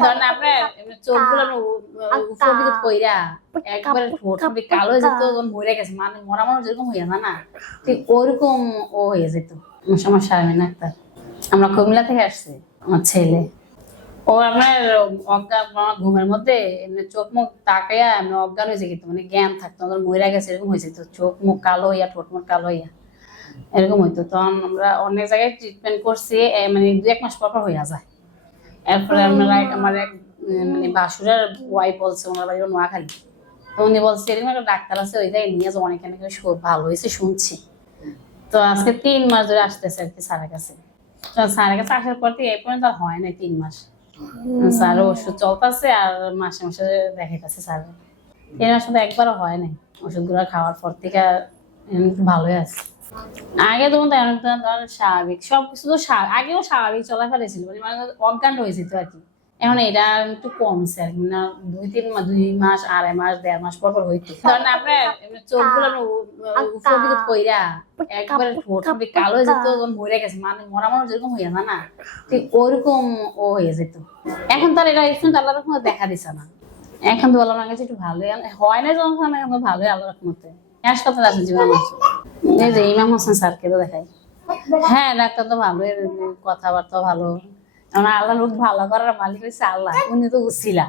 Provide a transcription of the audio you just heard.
ধরেন আপনার চোখগুলো উপর কইরা একবারে ঠোঁট কালো হয়ে যেত মরে গেছে মানে মরা মানুষ যেরকম হইয়া না না? ঠিক ওরকম ও হয়ে যেত। আমার শারমিন আক্তার আমরা কুমিল্লা থেকে আসছি আমার ছেলে। ও আপনার অজ্ঞান ঘুমের মধ্যে এমনি চোখ মুখ তাকাইয়া এমনি অজ্ঞান হয়েছে কিন্তু মানে জ্ঞান থাকতো আমাদের মরে গেছে এরকম হয়েছে তো চোখ মুখ কালো হইয়া ঠোঁট মুখ কালো হইয়া এরকম হইতো। তখন আমরা অনেক জায়গায় ট্রিটমেন্ট করছি মানে দু এক মাস পর পর হইয়া যায়। এরপরে আমরা আমার এক মানে বাসুরের ওয়াইফ বলছে ওনার বাড়ি নোয়াখালী। তো উনি বলছে এরকম একটা ডাক্তার আছে ওই জায়গায় নিয়ে যাও অনেক অনেক ভালো হয়েছে শুনছি। তো আজকে তিন মাস ধরে আসতেছে আর কি স্যারের কাছে। তো স্যারের কাছে আসার পর থেকে এই পর্যন্ত হয় না তিন মাস। স্যার ওষুধ চলতেছে আর মাসে মাসে দেখাইতেছে স্যার। তিন মাস একবারও হয় নাই। ওষুধগুলো খাওয়ার পর থেকে ভালোই আছে। আগে তো অনেক ধরনের স্বাভাবিক সবকিছু তো আগেও স্বাভাবিক চলাফেরা ছিল মানে মানে অজ্ঞান হয়েছে তো আর কি। এখন এটা একটু কমছে আর কি না দুই তিন মাস দুই মাস আড়াই মাস দেড় মাস পর পর হইতো। ধরেন আপনার চোখগুলো উপর দিকে কইরা একবারে ঠোঁট কালো হয়ে যেত মরে গেছে মানে মরা মানুষ যেরকম হইয়া না না? ঠিক ওরকম ও হয়ে যেত। এখন তার এটা একটু আল্লাহ রকম দেখা দিছে না। এখন তো আল্লাহ কাছে একটু ভালোই হয় না যখন এখন তো ভালোই আল্লাহ রকমতে হাসপাতাল আছে জীবন আছে এই যে ইমাম হোসেন স্যারকে তো দেখাই হ্যাঁ ডাক্তার তো ভালো কথাবার্তা ভালো। আল্লাহ লোক ভালো করার মালিক হয়েছে আল্লাহ, উনি তো উছিলা